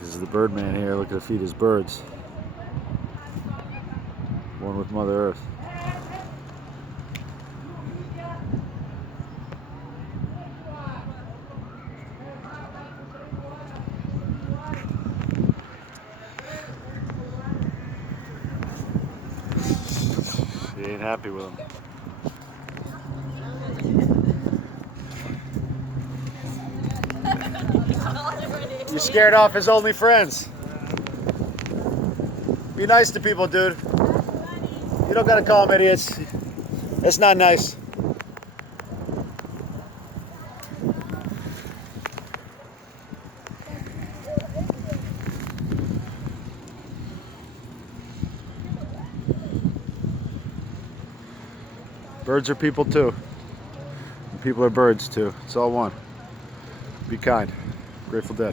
This is the Birdman here looking to feed his birds. One with Mother Earth. He ain't happy with him. You scared off his only friends. Be nice to people, dude. You don't gotta call them idiots. It's not nice. Birds are people too. People are birds too. It's all one. Be kind. Grateful Dead.